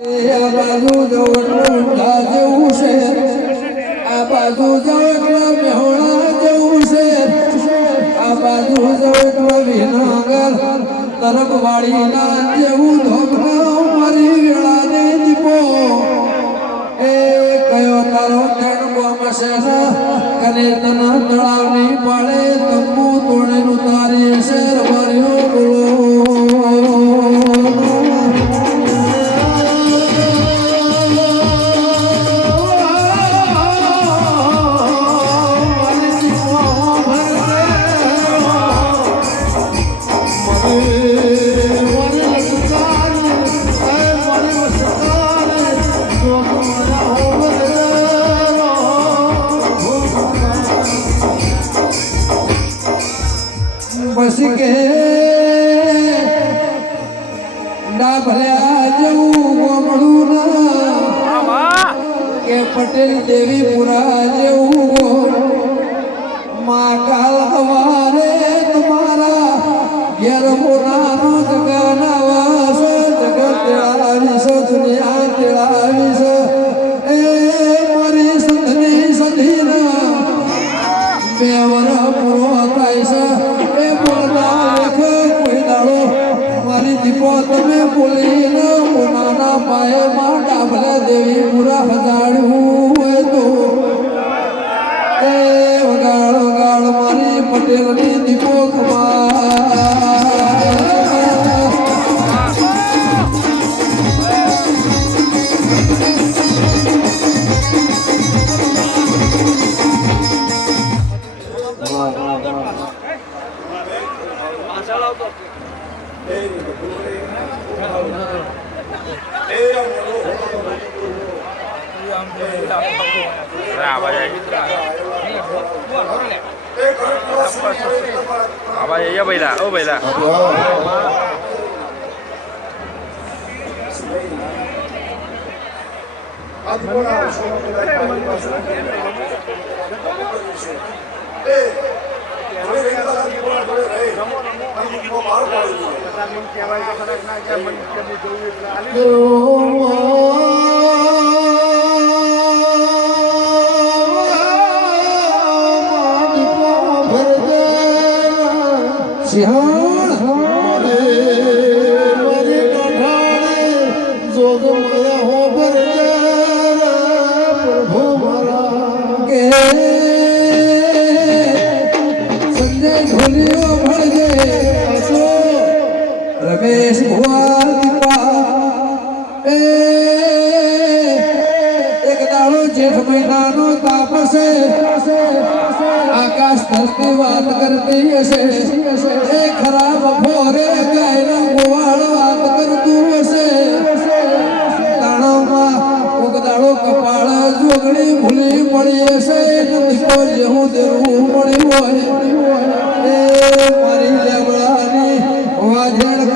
આ બાજુ જવટલું ઊંધા જેવું છે, આ બાજુ જવટલા મેહોણા જેવું છે, આ બાજુ જવટલા વિનાગર તરફ વાળીના જેવું ધોકના મારી વેળાને દીપો એ કયો તારો જણ ગોમશે કને તના તળાવની પાળે તંબુ તોડેલું તારી શેર ભર્યો બોલો પછી કે ડાભલ્યા જેવું ગોમડું ના કે પટેલ દેવીપુરા જેવું માં કાલ હવારે તમારા ઘેર મોનાનો જગનાવાસ જગત તેડાવીશ દુનિયા તેડાવીશ એ મારી સંધની સંધીના બે વર પૂરો થાય છે દીપો તમે બોલીને મોનાના પાયેમાં ડાભલા દેવી પૂરા હજાડ્યું હોય તો એ વગાડ વગાડ મારી પટેલની દીપો આવા જઈએ પહેલા ઓ પહેલા રમેશ એક દાડો જેઠ મહિનાનો તાપ છે આકાશ ધરતી વાત કરતી હશે એ ખરાબ ભોરે ગાયના ગોવાળ વાત કરતું હશે તાણામાં કોક દાડો કપાળ જોગણી ભૂલી પડી હશે દીપો જેવું દેવું મળ્યું હોય એ મારી લેબડાની વાજણ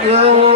Yeah.